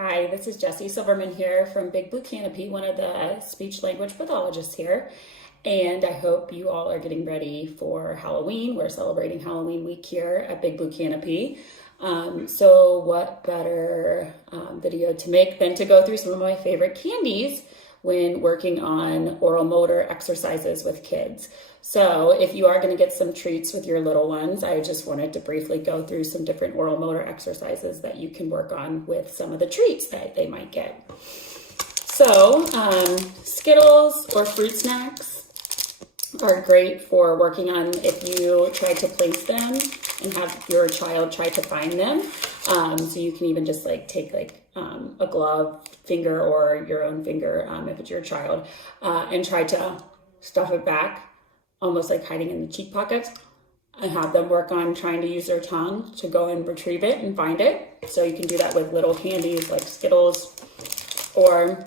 Hi, this is Jessie Silverman here from Big Blue Canopy, one of the speech language pathologists here. And I hope you all are getting ready for Halloween. We're celebrating Halloween week here at Big Blue Canopy. So what better video to make than to go through some of my favorite candies when working on oral motor exercises with kids. So if you are going to get some treats with your little ones, I just wanted to briefly go through some different oral motor exercises that you can work on with some of the treats that they might get. So Skittles or fruit snacks are great for working on if you try to place them and have your child try to find them. So you can even just take a glove finger or your own finger if it's your child and try to stuff it back, almost like hiding in the cheek pockets, and have them work on trying to use their tongue to go and retrieve it and find it. So you can do that with little candies like Skittles or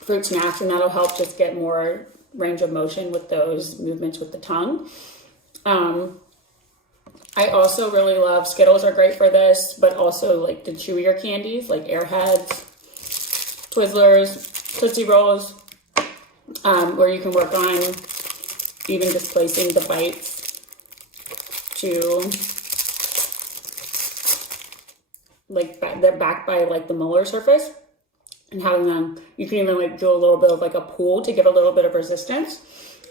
fruit snacks, and that'll help just get more range of motion with those movements with the tongue. I also really love, Skittles are great for this, but also like the chewier candies like Airheads, Twizzlers, Tootsie Rolls, where you can work on even just placing the bites to they're back by the molar surface and having them, you can even do a little bit of a pull to give a little bit of resistance,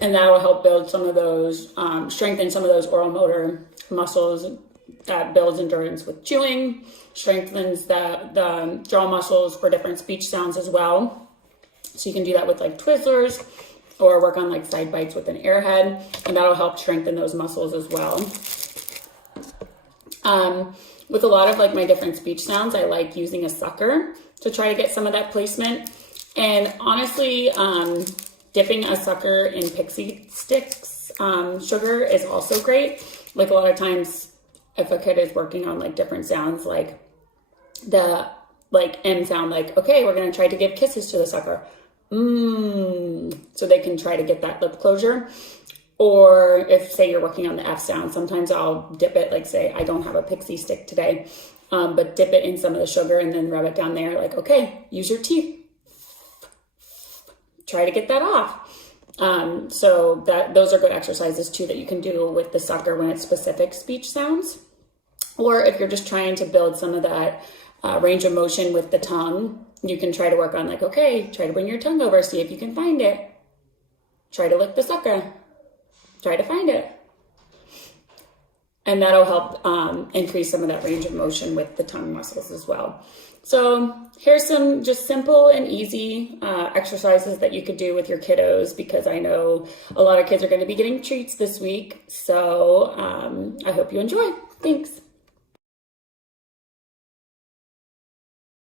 and that will help build some of those, strengthen some of those oral motor muscles. That builds endurance with chewing, strengthens the jaw muscles for different speech sounds as well. So you can do that with Twizzlers or work on side bites with an Airhead, and that'll help strengthen those muscles as well. With a lot of my different speech sounds, I like using a sucker to try to get some of that placement. And honestly, dipping a sucker in pixie sticks sugar is also great. A lot of times if a kid is working on different sounds, the M sound, okay, we're going to try to give kisses to the sucker. So they can try to get that lip closure. Or if, say, you're working on the F sound, sometimes I'll dip it, say I don't have a pixie stick today, but dip it in some of the sugar and then rub it down there, okay, use your teeth. Try to get that off. So those are good exercises too that you can do with the sucker when it's specific speech sounds. Or if you're just trying to build some of that range of motion with the tongue, you can try to work on okay, try to bring your tongue over, see if you can find it. Try to lick the sucker. Try to find it. And that'll help increase some of that range of motion with the tongue muscles as well. So here's some just simple and easy exercises that you could do with your kiddos, because I know a lot of kids are going to be getting treats this week. So I hope you enjoy. Thanks.